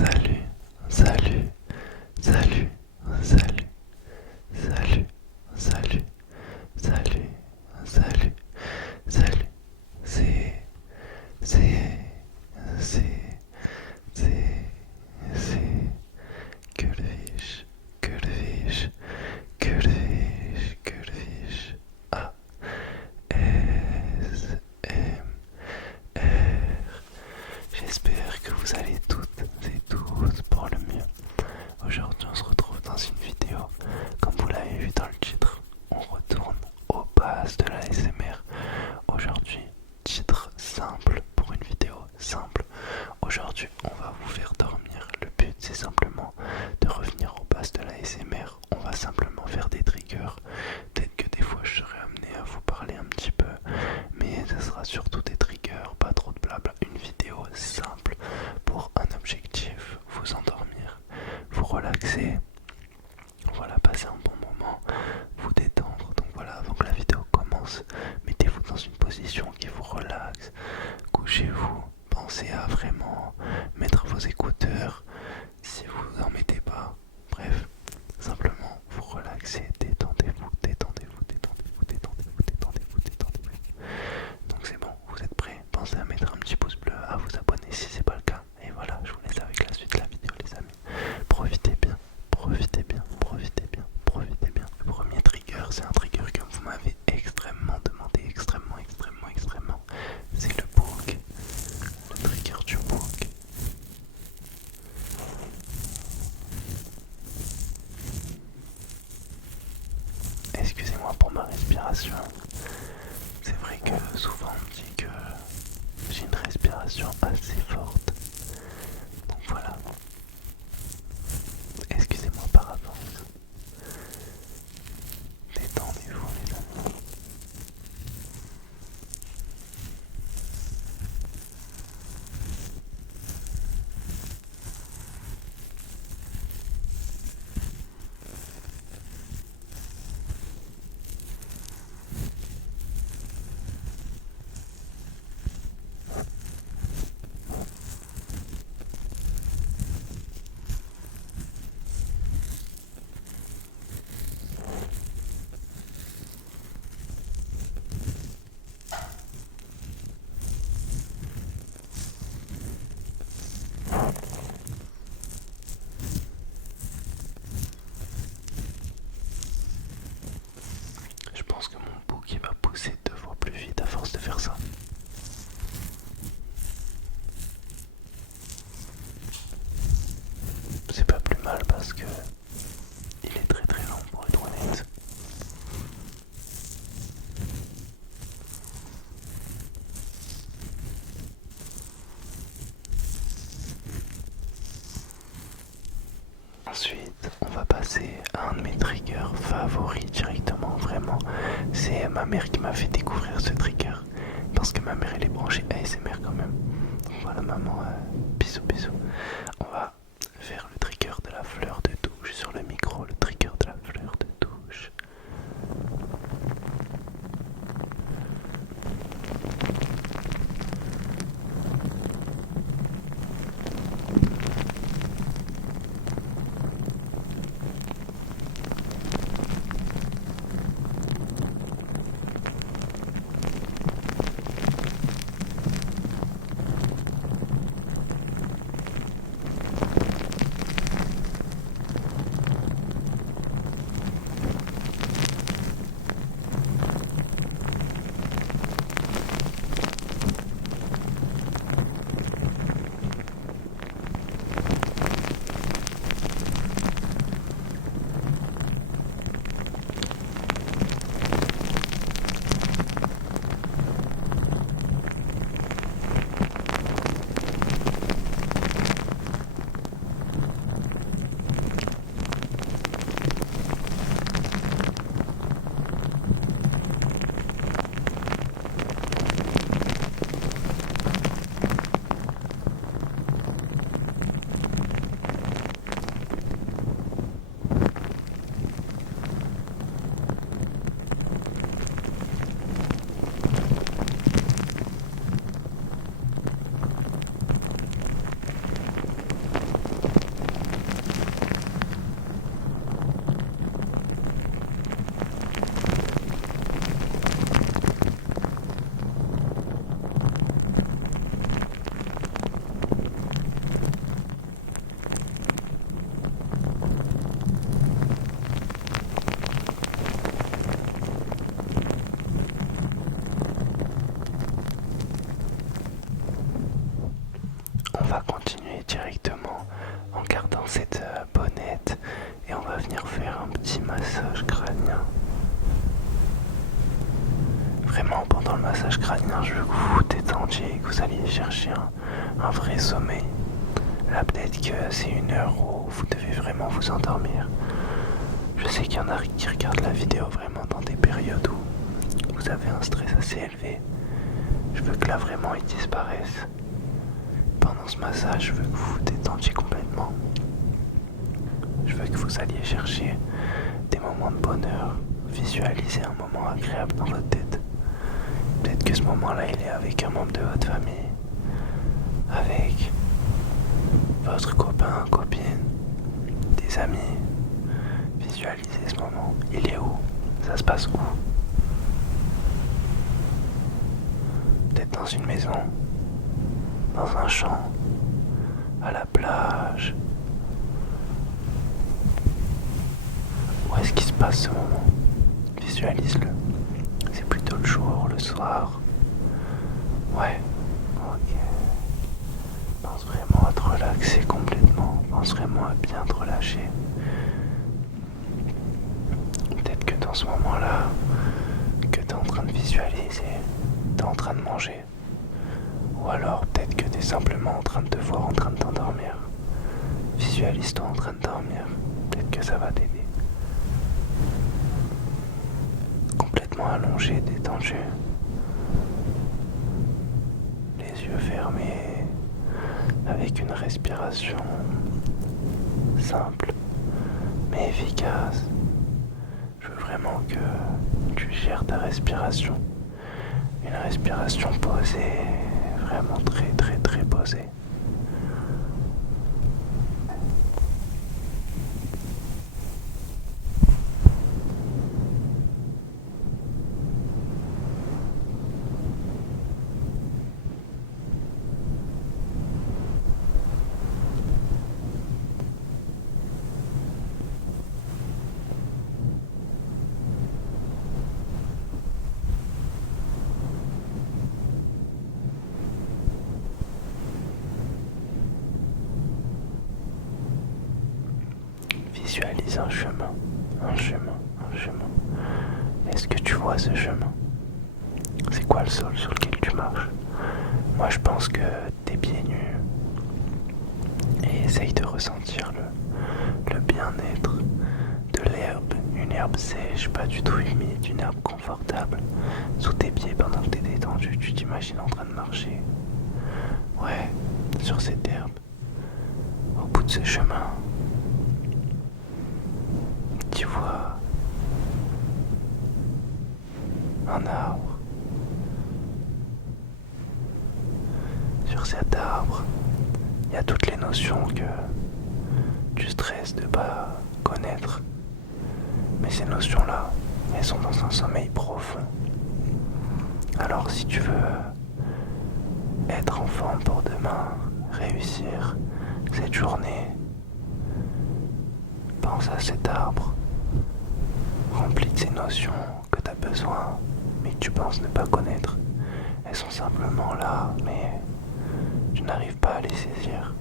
Salut, salut, salut, salut, salut, salut, salut, salut, salut. C'est, c'est, c'est, c'est, que le fiche, que le fiche, que le fiche, que le fiche. A, S, M, R. J'espère que vous allez toutes et tous pour le mieux. Aujourd'hui on se retrouve dans une vidéo, comme vous l'avez vu dans le titre, on retourne aux bases de la ASMR. Aujourd'hui, titre simple pour une vidéo simple. Aujourd'hui on va vous faire dormir. Le but c'est simplement de revenir aux bases de la ASMR. On va simplement faire des triggers. Peut-être que des fois je serai amené à vous parler un petit peu, mais ce sera surtout des triggers, pas trop de blabla. Une vidéo simple pour un objectif, vous endormir, vous relaxer, voilà, passer un bon moment, vous détendre. Donc voilà, avant que la vidéo commence, mettez-vous dans une position qui vous relaxe, couchez-vous, pensez à vraiment mettre vos écouteurs si vous en mettez pas. Bref, simplement vous relaxez, détendez-vous, détendez-vous, détendez-vous, détendez-vous, détendez-vous, détendez-vous. Donc c'est bon, vous êtes prêts? Pensez à mettre un petit pouce bleu, à vous abonner si c'est pas le cas. Et voilà, je vous laisse avec la suite de la vidéo les amis. Profitez bien, profitez bien, profitez bien, profitez bien. Le premier trigger, c'est un trigger que vous m'avez extrêmement demandé, extrêmement, extrêmement, extrêmement. C'est le book, le trigger du book. Excusez-moi pour ma respiration. C'est vrai que souvent on me dit que j'ai une respiration assez forte. Donc voilà. Excusez-moi par avance. Détendez-vous les amis. Je pense que mon bouc il va pousser 2 fois plus vite à force de faire ça. C'est pas plus mal parce que il est très très lent pour être honnête. Ensuite, on va passer à un de mes triggers favoris directement, vraiment. C'est ma mère qui m'a fait découvrir ce trigger. Parce que ma mère elle est branchée ASMR quand même. Donc voilà maman, bisous bisous. On va faire le trigger de la fleur de douche sur le micro, le trigger de la fleur de douche. va continuer directement en gardant cette bonnette et on va venir faire un petit massage crânien. Vraiment, pendant le massage crânien, je veux que vous vous détendiez et que vous alliez chercher un vrai sommeil. Là, peut-être que c'est une heure où vous devez vraiment vous endormir. Je sais qu'il y en a qui regardent la vidéo vraiment dans des périodes où vous avez un stress assez élevé. Je veux que là, vraiment, il disparaisse. Pendant ce massage, je veux que vous vous détendiez complètement. Je veux que vous alliez chercher des moments de bonheur, visualiser un moment agréable dans votre tête. Peut-être que ce moment-là, il est avec un membre de votre famille, avec votre copain, copine, des amis. Visualisez ce moment. Il est où? Ça se passe où? Peut-être dans une maison, dans un champ, à la plage. Où est-ce qu'il se passe ce moment? Visualise-le. C'est plutôt le jour, le soir. Ouais, ok. Pense vraiment à te relaxer complètement. Pense vraiment à bien te relâcher. Peut-être que dans ce moment-là, que tu es en train de visualiser, tu es en train de manger. Ou alors peut-être que tu es simplement en train de te voir en train de t'endormir. Visualise-toi en train de dormir. Peut-être que ça va t'aider. Complètement allongé, détendu. Les yeux fermés, avec une respiration simple mais efficace. Je veux vraiment que tu gères ta respiration. Une respiration posée, vraiment très très très posée. Visualise un chemin, un chemin, un chemin. Est-ce que tu vois ce chemin? C'est quoi le sol sur lequel tu marches? Moi je pense que t'es pieds nus et essaye de ressentir le bien-être de l'herbe, une herbe sèche, pas du tout humide, une herbe confortable sous tes pieds pendant que t'es détendu, tu t'imagines en train de marcher. Ouais, sur cette herbe, au bout de ce chemin. Tu vois un arbre. Sur cet arbre, il y a toutes les notions que tu stresses de pas connaître. Mais ces notions-là, elles sont dans un sommeil profond. Alors si tu veux être en forme pour demain, réussir cette journée, pense à cet arbre, rempli de ces notions que tu as besoin, mais que tu penses ne pas connaître. Elles sont simplement là, mais tu n'arrives pas à les saisir.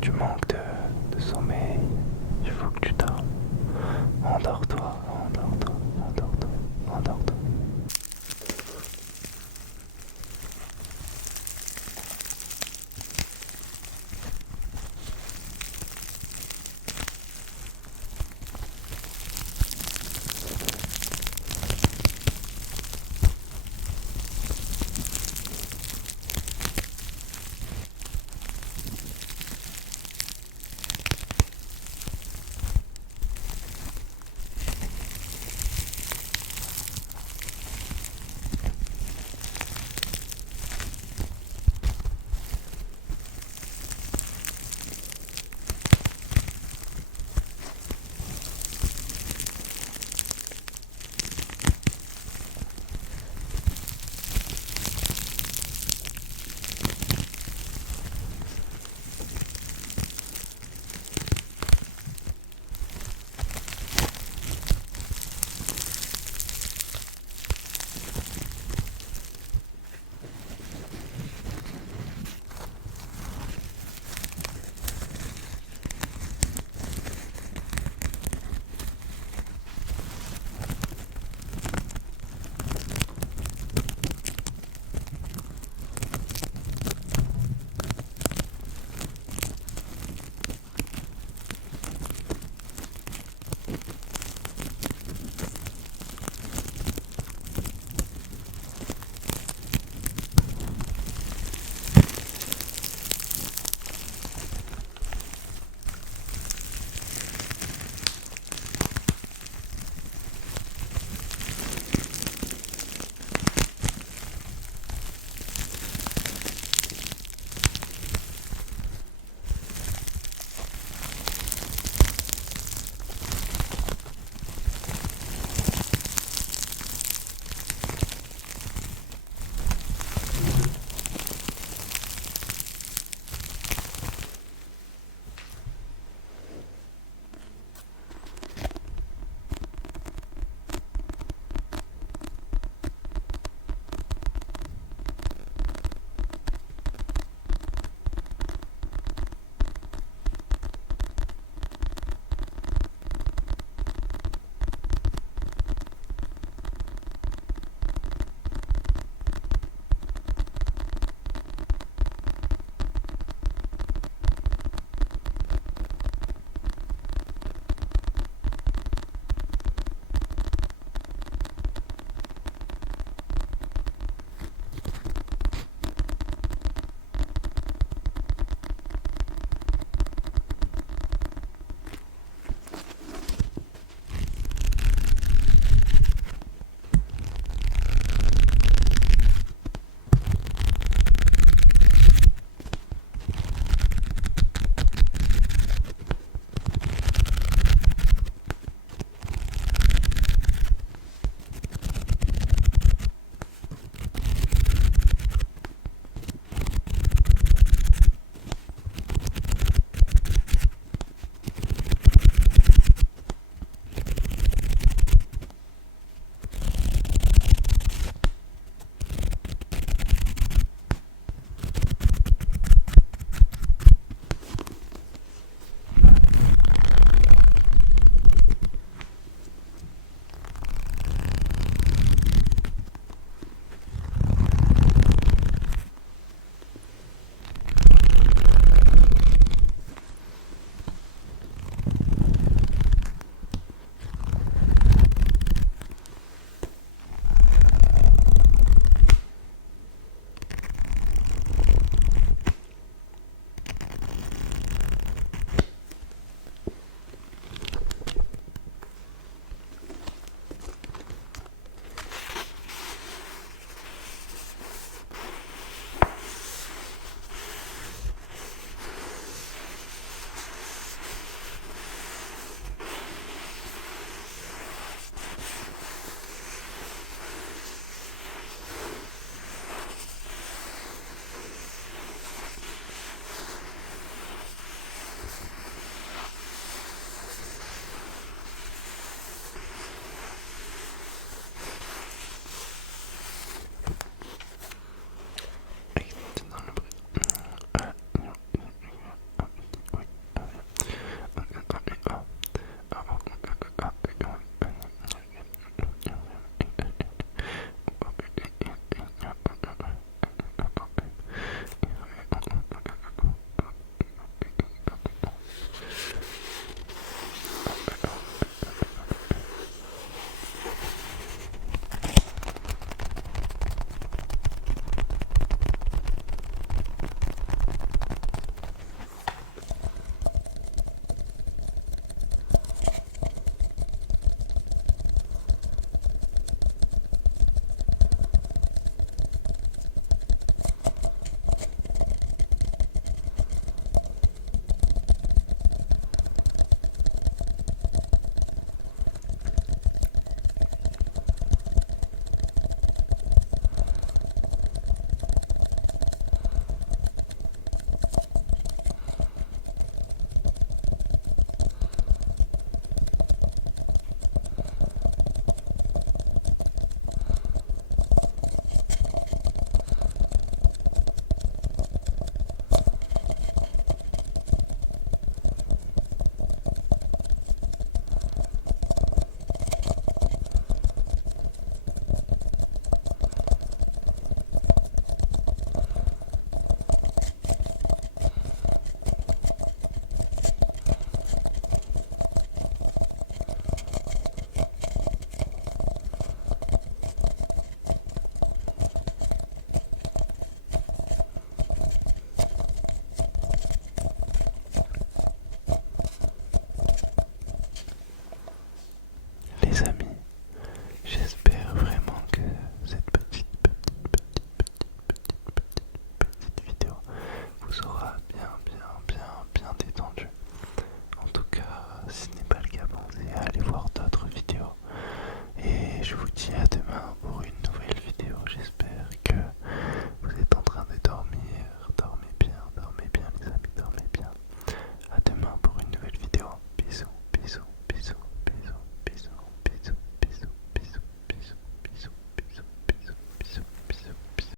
Tu manques de sommeil, il faut que tu te